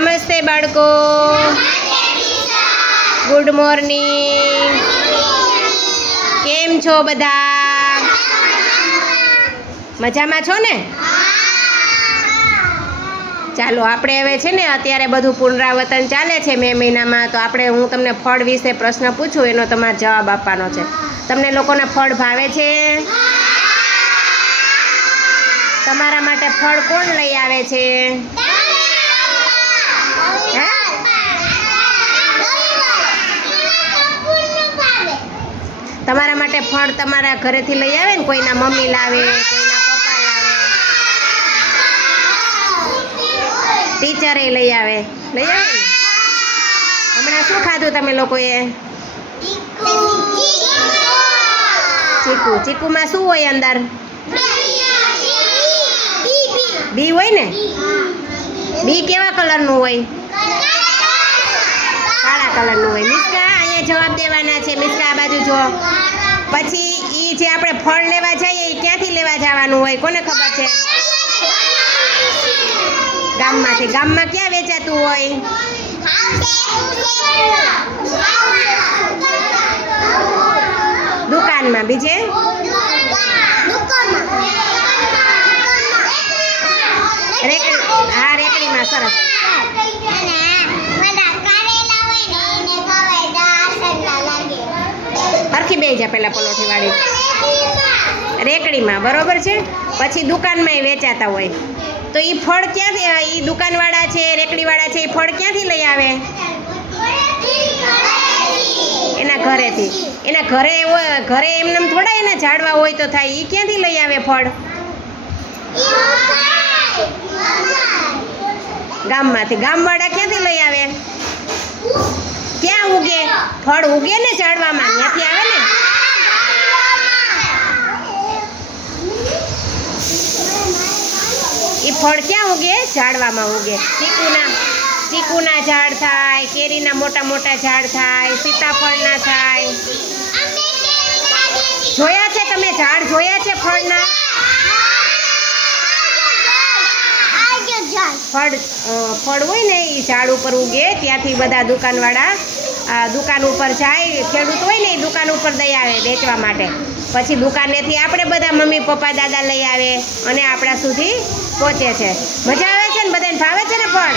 નમસ્તે બાળકો. Good morning કેમ છો બધા? મજામાં છો ને? ચાલો, આપણે હવે છે ને અત્યારે બધું પુનરાવર્તન ચાલે છે મે મહિનામાં, તો આપણે હું તમને ફળ વિશે પ્રશ્ન પૂછું, એનો તમારે જવાબ આપવાનો છે. તમને લોકોને ફળ ભાવે છે? તમારા માટે ફળ કોણ લઈ આવે છે? તમારા માટે ફળ તમારા ઘરેથી લઈ આવે ને, કોઈના મમ્મી લાવે, કોઈના પપ્પા લાવે. ટીચરે લઈ આવે. લઈ આવે ને? હમણાં શું ખાધું તમે લોકોએ? ચીકુ. ચીકુમાં શું હોય અંદર? બી હોય ને? બી કેવા કલરનું હોય? કાળા કલરનું હોય. અહીંયા જવાબ દેવાના છે મિત્ર આ બાજુ જો પછી એ જે આપણે ફળ લેવા જઈએ એ ક્યાંથી લેવા જવાનું હોય, કોને ખબર છે? ગામમાંથી. ગામમાં ક્યાં વેચાતું હોય? દુકાનમાં. બીજે રેકડી હા રેકડીમાં સરસ હરખી બે જા પેલા પલોઠી વાળી રેકડીમાં, બરોબર છે? પછી દુકાનમાં વેચાતા હોય. તો એ ફળ ક્યાંથી એ દુકાનવાળા છે, રેકડીવાળા છે એ ફળ ક્યાંથી લઈ આવે? એના ઘરેથી. એના ઘરે એવો ઘરે એમને થોડા એના ઝાડવા હોય તો થાય. એ ક્યાંથી લઈ આવે ફળ? ગામમાંથી. ગામવાળા ક્યાંથી લઈ આવે? ક્યાં ઉગે? ફળ ઉગે ને ઝાડવામાં? ત્યાંથી આવે ફળ ક્યાં ઉગે? ઝાડવામાં ઉગે. ચીકુના ચીકુના ઝાડ થાય, કેરીના મોટા મોટા ઝાડ થાય, સીતાફળના થાય. જોયા છે તમે ઝાડ? જોયા છે ફળના? ફળ ફળ હોય ને એ ઝાડ ઉપર ઉગે, ત્યાંથી બધા દુકાનવાળા દુકાન ઉપર જાય, ખેડૂત હોય ને એ દુકાન ઉપર દઈ આવે વેચવા માટે. પછી દુકાનેથી આપણે બધા મમ્મી, પપ્પા, દાદા લઈ આવે અને આપણા સુધી પહોંચે છે. મજા આવે છે ને બધાને? ભાવે છે ને ફળ?